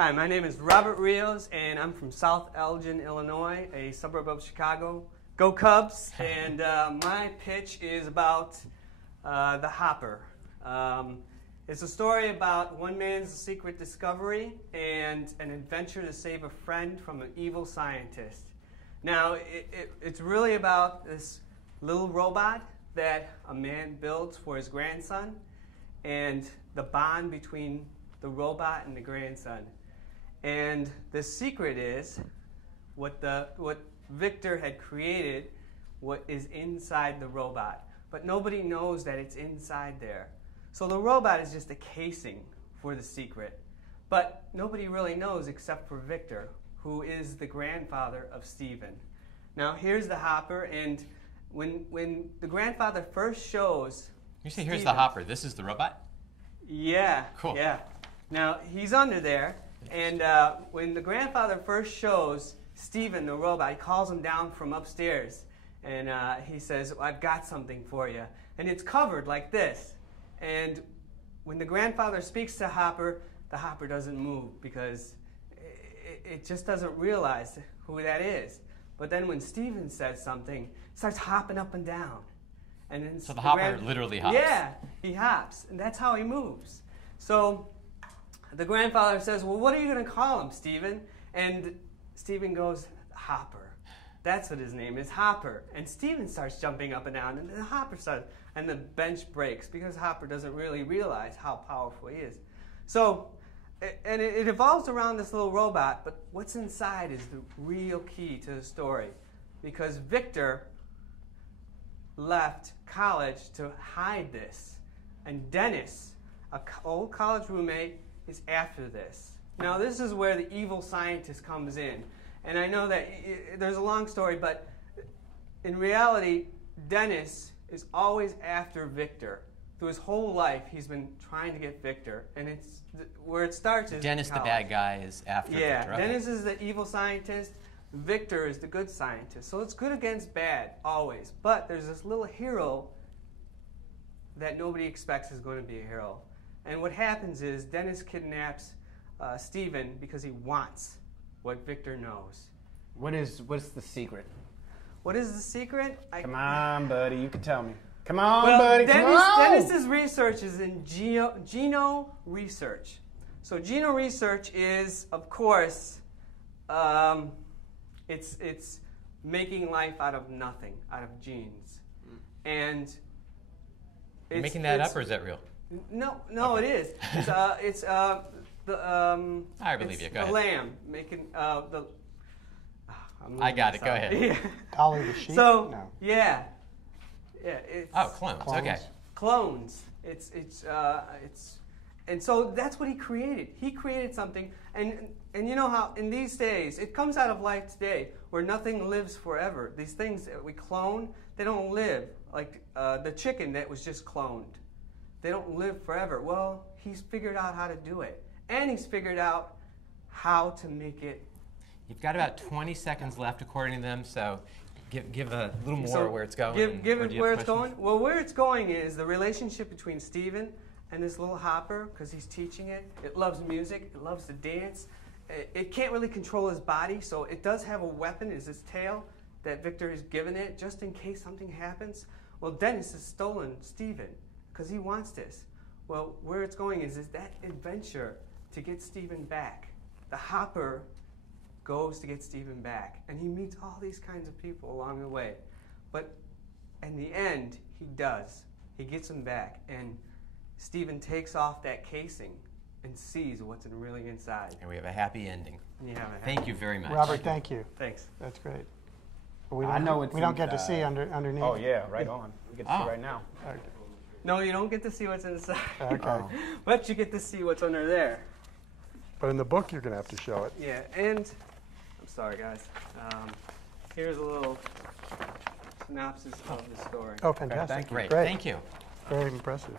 Hi, my name is Robert Rios, and I'm from South Elgin, Illinois, a suburb of Chicago. Go Cubs! And my pitch is about the Hopper. It's a story about one man's secret discovery and an adventure to save a friend from an evil scientist. Now, it's really about this little robot that a man builds for his grandson and the bond between the robot and the grandson. And the secret is what Victor had created, what is inside the robot. But nobody knows that it's inside there. So the robot is just a casing for the secret. But nobody really knows except for Victor, who is the grandfather of Stephen. Now here's the Hopper, and when the grandfather first shows You say here's the Hopper, this is the robot? Yeah. Cool. Yeah. Now he's under there, and when the grandfather first shows Stephen, the robot, he calls him down from upstairs, and he says, "I've got something for you." And it's covered like this. And when the grandfather speaks to Hopper, the Hopper doesn't move because it just doesn't realize who that is. But then when Stephen says something, it starts hopping up and down. And then so the Hopper literally hops. Yeah, he hops, and that's how he moves. So the grandfather says, "Well, what are you going to call him, Stephen?" And Stephen goes, "Hopper." That's what his name is, Hopper. And Stephen starts jumping up and down, and the Hopper starts, and the bench breaks because Hopper doesn't really realize how powerful he is. So, and it evolves around this little robot, but what's inside is the real key to the story. Because Victor left college to hide this. And Dennis, an old college roommate, is after this. Now this is where the evil scientist comes in. And I know that there's a long story, but in reality, Dennis is always after Victor. Through his whole life, he's been trying to get Victor. And it's where it starts is Dennis, the bad guy, is after Victor. Yeah, Dennis is the evil scientist. Victor is the good scientist. So it's good against bad, always. But there's this little hero that nobody expects is going to be a hero. And what happens is Dennis kidnaps Stephen because he wants what Victor knows. What's the secret? What is the secret? Come on, buddy, you can tell me. Come on, well, buddy, come on! Dennis's research is in geno research. So geno research is, of course, it's making life out of nothing, out of genes. And You're making that up, or is that real? No, Okay. it is. I believe you. Go ahead. The lamb making the. I got it. Go ahead. Yeah. Dolly the sheep? So No. yeah. It's Clones. Clones. Okay. Clones. And so that's what he created. He created something, and you know how in these days it comes out of life today where nothing lives forever. These things that we clone, they don't live. Like the chicken that was just cloned, they don't live forever. Well, he's figured out how to do it, and he's figured out how to make it. You've got about 20 seconds left, according to them. So give a little more where it's going. Give it where it's going. Well, where it's going is the relationship between Stephen and this little Hopper, because he's teaching it. It loves music. It loves to dance. It can't really control his body, so it does have a weapon, is his tail, that Victor has given it, just in case something happens. Well, Dennis has stolen Stephen, because he wants this. Well, where it's going is that adventure to get Stephen back. The Hopper goes to get Stephen back, and he meets all these kinds of people along the way. But in the end, he does. He gets him back, and Stephen takes off that casing and sees what's really inside. And we have a happy ending. Thank you very much. Robert, thank you. Thanks. That's great. I know it's we don't get to see underneath. Oh, yeah, right on. We get to see right now. Okay. No, you don't get to see what's inside. Okay. But you get to see what's under there. But in the book, you're going to have to show it. Yeah, and I'm sorry, guys. Here's a little synopsis of the story. Oh, fantastic. Thank you. Great. Great. Thank you. Very impressive.